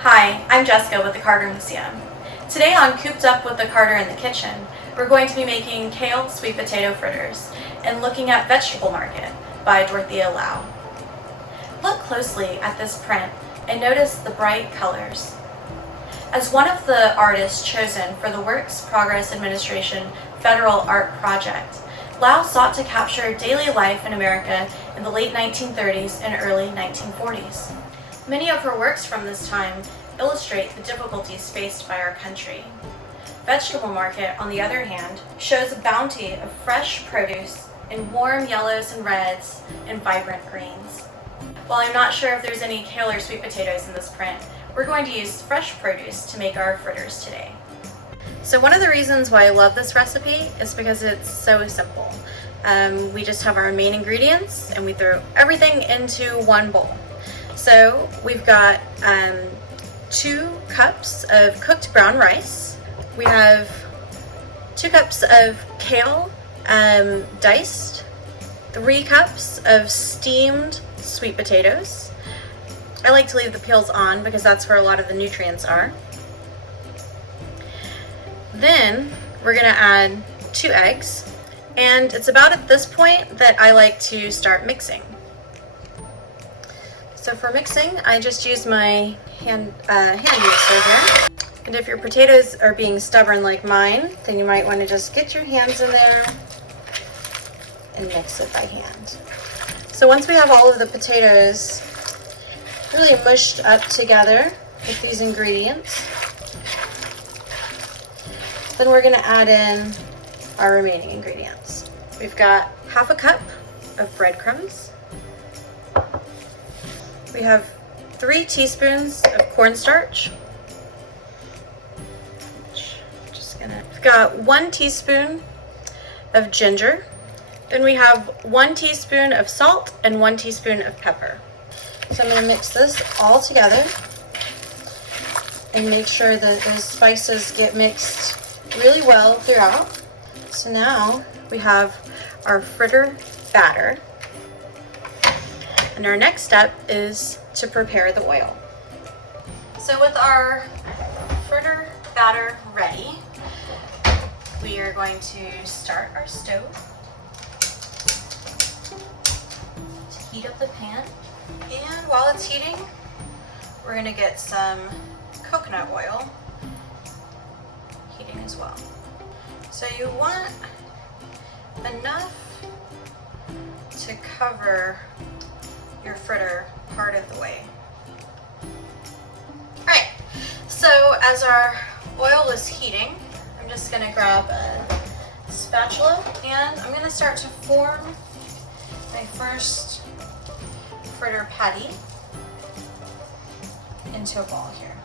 Hi, I'm Jessica with the Carter Museum. Today on Cooped Up with the Carter in the Kitchen, we're going to be making kale sweet potato fritters and looking at Vegetable Market by Dorothea Lau. Look closely at this print and notice the bright colors. As one of the artists chosen for the Works Progress Administration Federal Art Project, Lau sought to capture daily life in America in the late 1930s and early 1940s. Many of her works from this time illustrate the difficulties faced by our country. Vegetable Market, on the other hand, shows a bounty of fresh produce in warm yellows and reds and vibrant greens. While I'm not sure if there's any kale or sweet potatoes in this print, we're going to use fresh produce to make our fritters today. So one of the reasons why I love this recipe is because it's so simple. We just have our main ingredients and we throw everything into one bowl. So we've got 2 cups of cooked brown rice. We have 2 cups of kale diced, 3 cups of steamed sweet potatoes. I like to leave the peels on because that's where a lot of the nutrients are. Then we're gonna add 2 eggs, and it's about at this point that I like to start mixing. So for mixing, I just use my hand mixer here. And if your potatoes are being stubborn like mine, then you might want to just get your hands in there and mix it by hand. So once we have all of the potatoes really mushed up together with these ingredients, then we're gonna add in our remaining ingredients. We've got half a cup of breadcrumbs. We have 3 teaspoons of cornstarch. We've got 1 teaspoon of ginger. Then we have 1 teaspoon of salt and 1 teaspoon of pepper. So I'm gonna mix this all together and make sure that those spices get mixed really well throughout. So now we have our fritter batter. And our next step is to prepare the oil. So with our fritter batter ready, we are going to start our stove to heat up the pan. And while it's heating, we're going to get some coconut oil heating as well. So you want enough to cover your fritter part of the way. Alright, so as our oil is heating, I'm just going to grab a spatula and I'm going to start to form my first fritter patty into a ball here.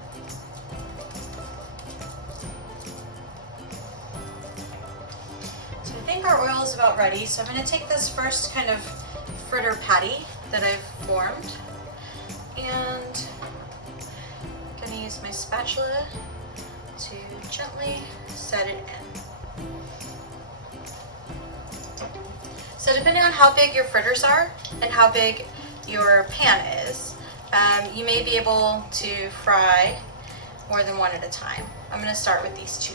So I think our oil is about ready, so I'm going to take this first kind of fritter patty that I've formed and I'm going to use my spatula to gently set it in. So depending on how big your fritters are and how big your pan is, you may be able to fry more than one at a time. I'm going to start with these 2.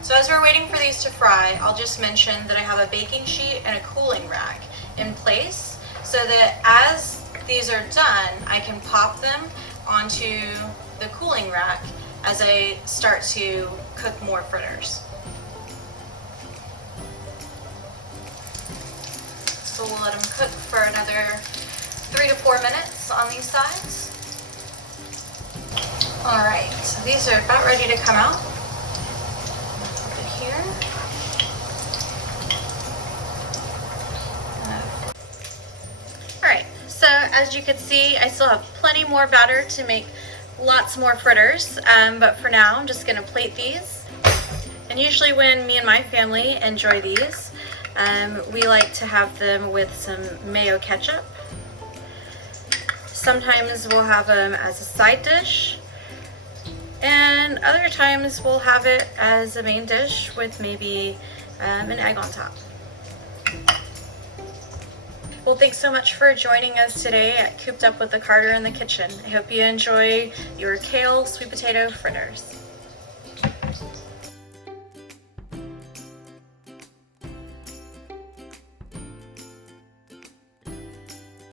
So as we're waiting for these to fry, I'll just mention that I have a baking sheet and a cooling rack in place so that as these are done, I can pop them onto the cooling rack as I start to cook more fritters. So we'll let them cook for another 3 to 4 minutes on these sides. Alright, so these are about ready to come out. Here. Alright, so as you can see, I still have plenty more batter to make lots more fritters, but for now I'm just going to plate these. And usually when me and my family enjoy these, we like to have them with some mayo ketchup. Sometimes we'll have them as a side dish, and other times we'll have it as a main dish with maybe an egg on top. Well, thanks so much for joining us today at Cooped Up with the Carter in the Kitchen. I hope you enjoy your kale sweet potato fritters.